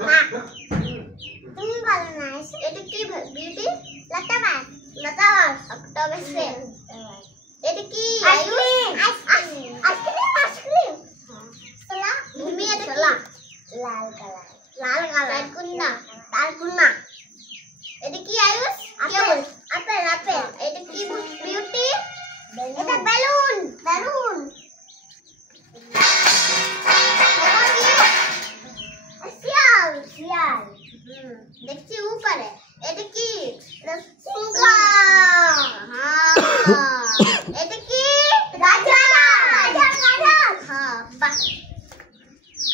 না তুমি বলো না এটা কি বিউটি লতাবাস লতাবাস অক্টোপাস ফেল এটা কি আইসক্রিম আইসক্রিম আইসক্রিম সলা ভূমি এটা কি লাল কালার তারকুন্না এটা কি আয়ুষ আপেল আপেল আপেল এটা কি বিউটি এটা বেলুন বেলুন শিয়াল শিয়াল দেখছি উপরে এটা কি রসগোল্লা হ্যাঁ এটা কি গাজর গাজর হ্যাঁ বাহ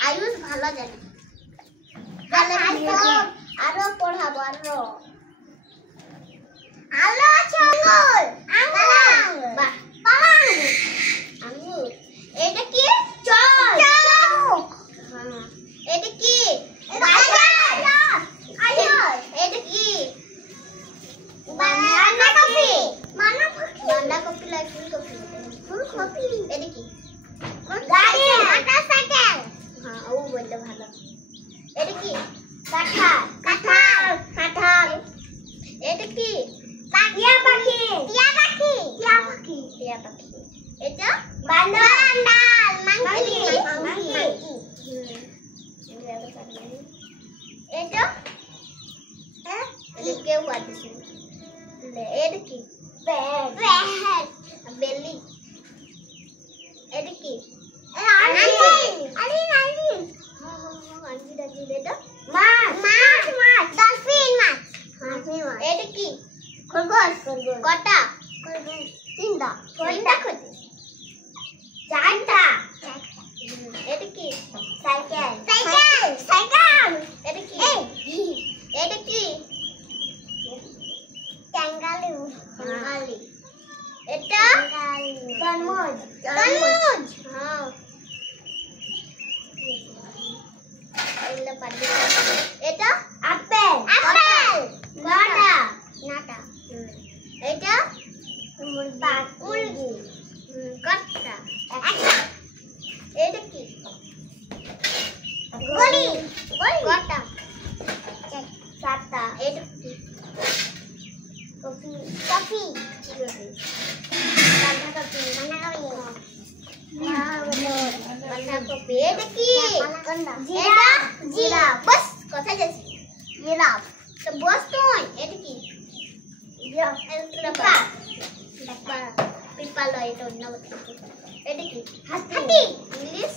আয়ুষ ভালো জানে আরো পড়াবো আরো আলো আঙ্গুর আঙ্গুর বাহ পালাং আঙ্গুর এটা কি চক চক হ্যাঁ এটা কি গাজর আয়ুষ এটা কি বাঁধাকপি বাঁধাকপি লাই ফুলকপি এটা কি গাড়ি মোটরসাইকেল হ্যাঁ ও বলতে ভালো এটা কি কাঁঠাল কাঁঠাল কাঁঠাল এটা কি টিয়া পাখি টিয়া পাখি টিয়া পাখি টিয়া পাখি এটা বান্দর মাংকি মাংকি এটা এটা কেউ পাচ্ছে এটা কি ব্যাট বেলি এটা কি আরে এটা মাছ মাছ মাছ ডলফিন মাছ এটা কি খরগোশ কটা তিনটা খরগোশ চারটা এটা কি সাইকেল সাইকেল সাইকেল এটা কি এটা কি টাঙ্গালু টাঙ্গালি এটা তরমুজ তরমুজ হ্যাঁ এটা আপেল আপেল নাটা নাটা এটা মুরগি কটা একটা এটা কি গলি কটা চারটা এটা কি কফি কফি বাঁধাকপি বাঁধাকপি এটা কি জিরা জিরা বাস কথা যাচ্ছে জিরাফ তো বস তুই এটা কি পিপাল এটা অন্য এটা কি হাতি ইংলিশ